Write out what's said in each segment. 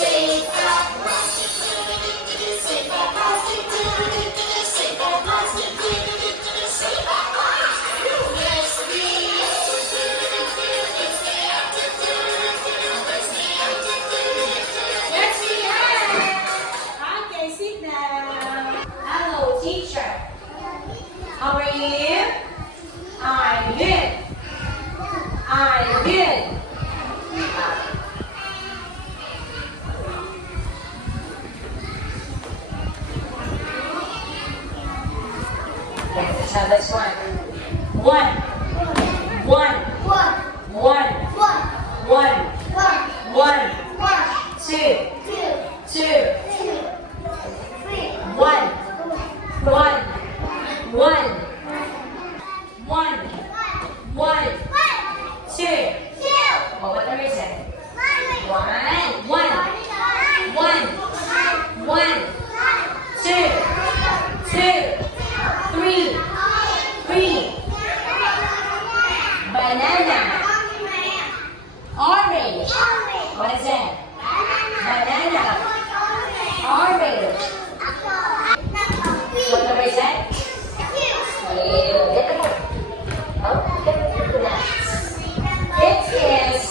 Okay, sit down. Hello, teacher. How are you? I'm good. I'm good. Okay, so that's one. One. One. One. One. Two. Two. One. One. One. One. Two. Oh, what the reason? One. Two. Three. Banana. Orange. What is that? Banana. Orange. What the reason? It is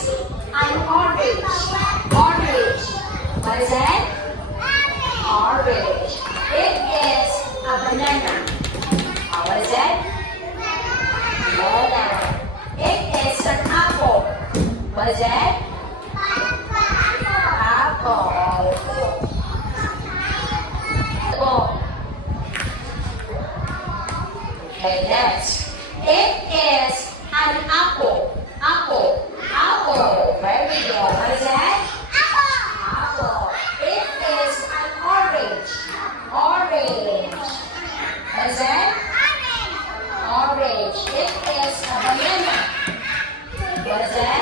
an orange. Orange. What is that? Orange. It is a banana. What is that? Banana. It is an apple. What is that? Apple. Okay, next. It is an apple. Apple. Very good. What is that? Apple. It is an orange. What is that? Orange. It is a banana. What is that?